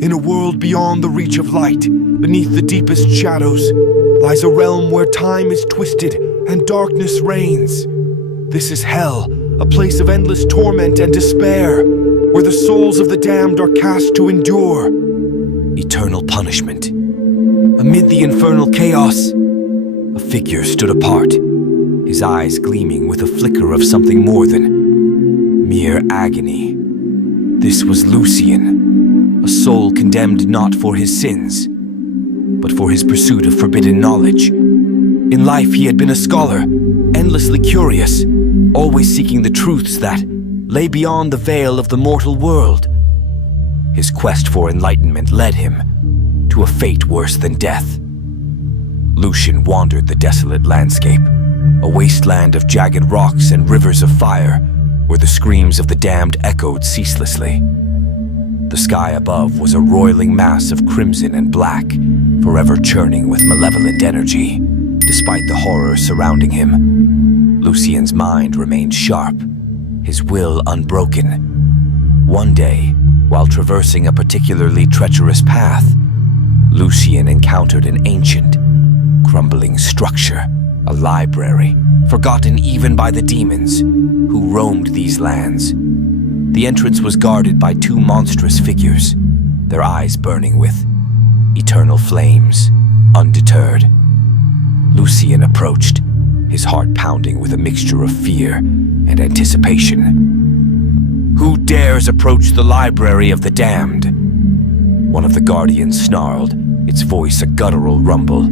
In a world beyond the reach of light, beneath the deepest shadows, lies a realm where time is twisted and darkness reigns. This is hell, a place of endless torment and despair, where the souls of the damned are cast to endure eternal punishment. Amid the infernal chaos, a figure stood apart, his eyes gleaming with a flicker of something more than mere agony. This was Lucian, a soul condemned not for his sins, but for his pursuit of forbidden knowledge. In life he had been a scholar, endlessly curious, always seeking the truths that lay beyond the veil of the mortal world. His quest for enlightenment led him to a fate worse than death. Lucian wandered the desolate landscape, a wasteland of jagged rocks and rivers of fire, where the screams of the damned echoed ceaselessly. The sky above was a roiling mass of crimson and black, forever churning with malevolent energy. Despite the horror surrounding him, Lucian's mind remained sharp, his will unbroken. One day, while traversing a particularly treacherous path, Lucian encountered an ancient, crumbling structure, a library, forgotten even by the demons who roamed these lands. The entrance was guarded by two monstrous figures, their eyes burning with eternal flames. Undeterred, Lucian approached, his heart pounding with a mixture of fear and anticipation. "Who dares approach the library of the damned?" One of the guardians snarled, its voice a guttural rumble.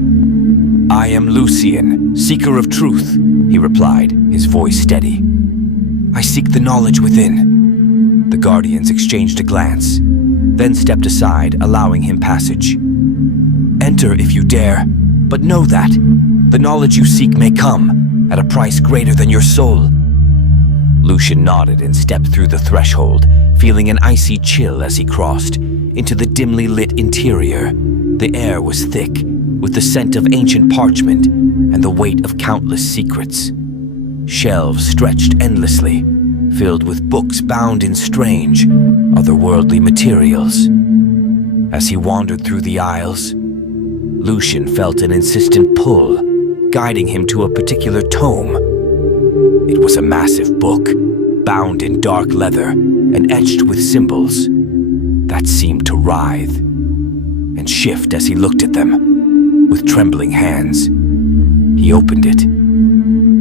"I am Lucian, seeker of truth," he replied, his voice steady. "I seek the knowledge within." The guardians exchanged a glance, then stepped aside, allowing him passage. "Enter if you dare, but know that the knowledge you seek may come at a price greater than your soul." Lucian nodded and stepped through the threshold, feeling an icy chill as he crossed into the dimly lit interior. The air was thick, with the scent of ancient parchment and the weight of countless secrets. Shelves stretched endlessly, filled with books bound in strange, otherworldly materials. As he wandered through the aisles, Lucian felt an insistent pull, guiding him to a particular tome. It was a massive book, bound in dark leather and etched with symbols that seemed to writhe and shift as he looked at them. With trembling hands, he opened it.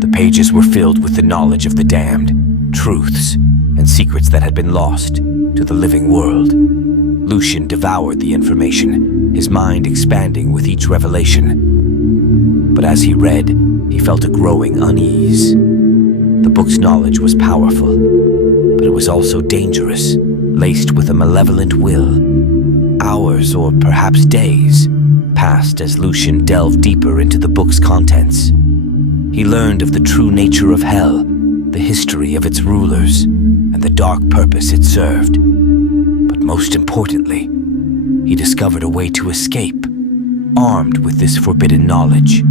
The pages were filled with the knowledge of the damned, truths and secrets that had been lost to the living world. Lucian devoured the information, his mind expanding with each revelation. But as he read, he felt a growing unease. The book's knowledge was powerful, but it was also dangerous, laced with a malevolent will. Hours, or perhaps days, passed as Lucian delved deeper into the book's contents. He learned of the true nature of hell, the history of its rulers, and the dark purpose it served. But most importantly, he discovered a way to escape. Armed with this forbidden knowledge,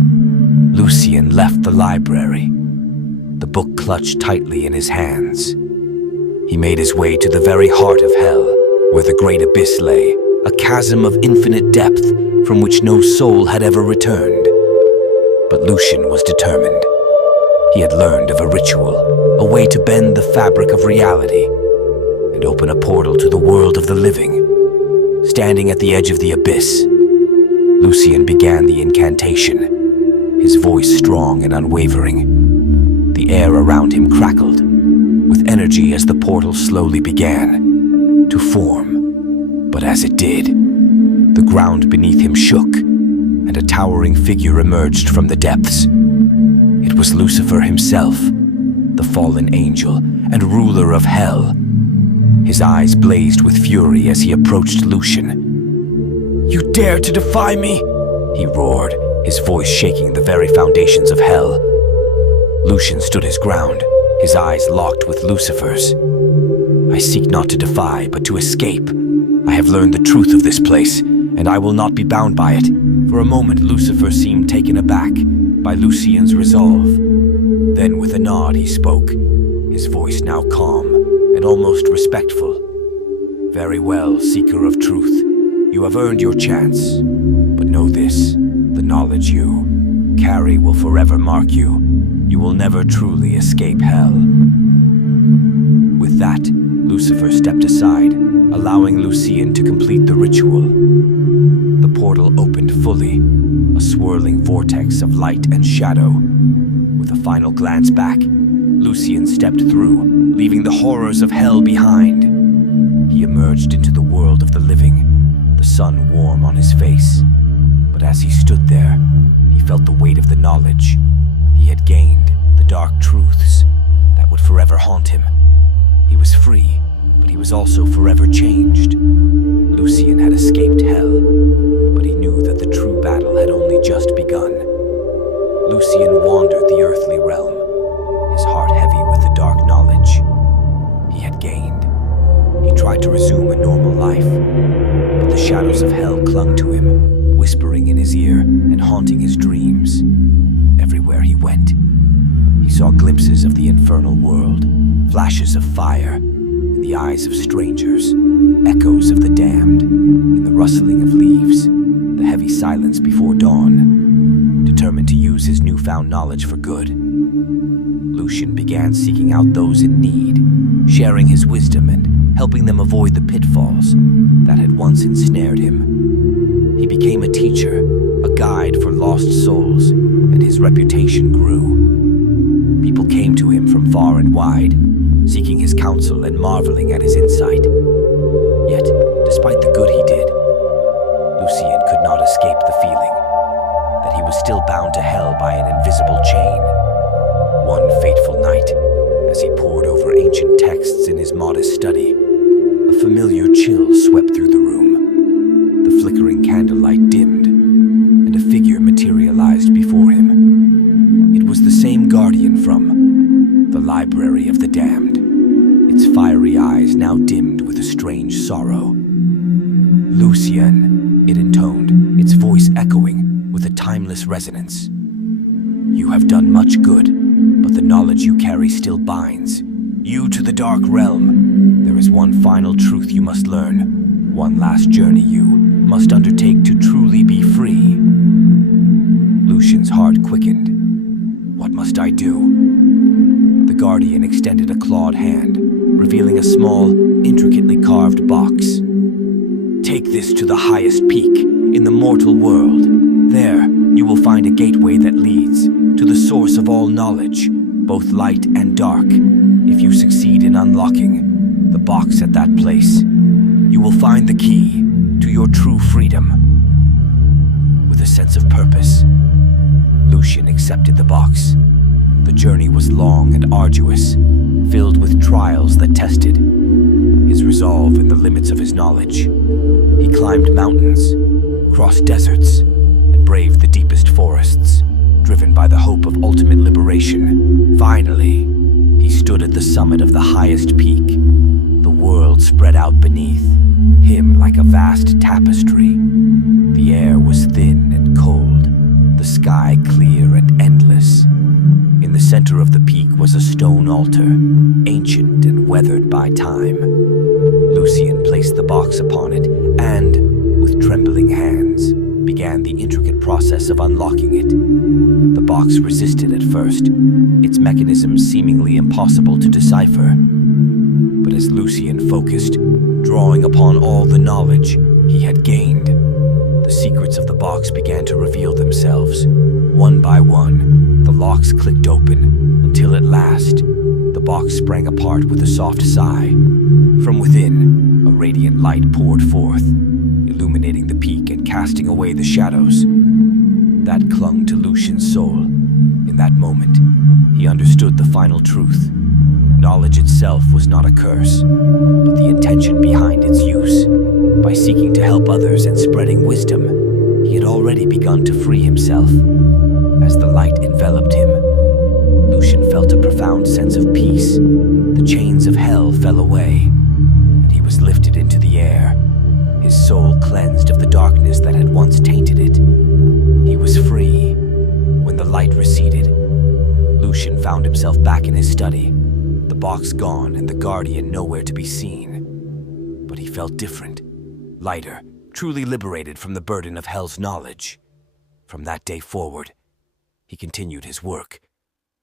Lucian left the library, the book clutched tightly in his hands. He made his way to the very heart of hell, where the great abyss lay, a chasm of infinite depth from which no soul had ever returned. But Lucian was determined. He had learned of a ritual, a way to bend the fabric of reality and open a portal to the world of the living. Standing at the edge of the abyss, Lucian began the incantation, his voice strong and unwavering. The air around him crackled, with energy as the portal slowly began to form. But as it did, the ground beneath him shook, and a towering figure emerged from the depths. It was Lucifer himself, the fallen angel and ruler of hell. His eyes blazed with fury as he approached Lucian. "You dare to defy me?" he roared, his voice shaking the very foundations of hell. Lucian stood his ground, his eyes locked with Lucifer's. "I seek not to defy, but to escape. I have learned the truth of this place, and I will not be bound by it." For a moment, Lucifer seemed taken aback by Lucian's resolve. Then with a nod he spoke, his voice now calm and almost respectful. "Very well, seeker of truth. You have earned your chance. But know this, the knowledge you carry will forever mark you. You will never truly escape hell. With that, Lucifer stepped aside, allowing Lucian to complete the ritual. The portal opened fully, a swirling vortex of light and shadow. With a final glance back, Lucian stepped through, leaving the horrors of hell behind. He emerged into the world of the living, the sun warm on his face. But as he stood there, he felt the weight of the knowledge he had gained, the dark truths that would forever haunt him. He was free, but he was also forever changed. Lucian had escaped hell, but he knew that the true battle had only just begun. Lucian wandered the earthly realm, his heart heavy with the dark knowledge he had gained. He tried to resume a normal life, but the shadows of hell clung to him, whispering in his ear and haunting his dreams. Everywhere he went, he saw glimpses of the infernal world, flashes of fire in the eyes of strangers, echoes of the damned in the rustling of leaves, the heavy silence before dawn. Determined to use his newfound knowledge for good, Lucian began seeking out those in need, sharing his wisdom and helping them avoid the pitfalls that had once ensnared him. He became a teacher, a guide for lost souls, and his reputation grew. People came to him from far and wide, seeking his counsel and marveling at his insight. Yet, despite the good he did, Lucian could not escape the feeling that he was still bound to hell by an invisible chain. One fateful night, as he pored over ancient texts in his modest study, a familiar chill swept through the room. The flickering candlelight dimmed, and a figure materialized before him. It was the same guardian from the Library of the Damned, its fiery eyes now dimmed with a strange sorrow. "Lucian," it intoned, its voice echoing with a timeless resonance. "You have done much good, but the knowledge you carry still binds you to the dark realm. There is one final truth you must learn, one last journey you must undertake to truly be free." Lucian's heart quickened. "What must I do?" The guardian extended a clawed hand, revealing a small, intricately carved box. "Take this to the highest peak in the mortal world. There, you will find a gateway that leads to the source of all knowledge, both light and dark. If you succeed in unlocking the box at that place, you will find the key to your true freedom." With a sense of purpose, Lucian accepted the box. The journey was long and arduous, filled with trials that tested his resolve and the limits of his knowledge. He climbed mountains, crossed deserts, and braved the deepest forests, driven by the hope of ultimate liberation. Finally, he stood at the summit of the highest peak. The world spread out beneath him like a vast tapestry. The air was thin and cold, the sky clear and endless. In the center of the peak was a stone altar, ancient and weathered by time. Lucian placed the box upon it and, with trembling hands, began the intricate process of unlocking it. The box resisted at first, its mechanism seemingly impossible to decipher. But as Lucian focused, drawing upon all the knowledge he had gained, the secrets of the box began to reveal themselves. One by one, the locks clicked open, until at last, the box sprang apart with a soft sigh. From within, a radiant light poured forth, illuminating the peak and casting away the shadows that clung to Lucian's soul. In that moment, he understood the final truth. Knowledge itself was not a curse, but the intention behind its use. By seeking to help others and spreading wisdom, he had already begun to free himself. As the light enveloped him, Lucian felt a profound sense of peace. The chains of hell fell away, and he was lifted into the air, his soul cleansed of the darkness that had once tainted it. He was free. When the light receded, Lucian found himself back in his study, the box gone and the guardian nowhere to be seen. But he felt different, lighter, truly liberated from the burden of hell's knowledge. From that day forward, he continued his work,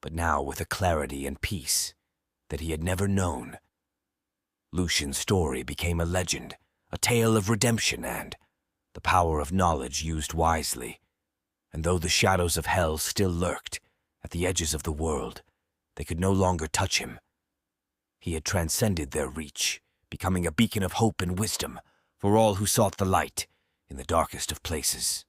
but now with a clarity and peace that he had never known. Lucian's story became a legend, a tale of redemption and the power of knowledge used wisely. And though the shadows of hell still lurked at the edges of the world, they could no longer touch him. He had transcended their reach, becoming a beacon of hope and wisdom for all who sought the light in the darkest of places.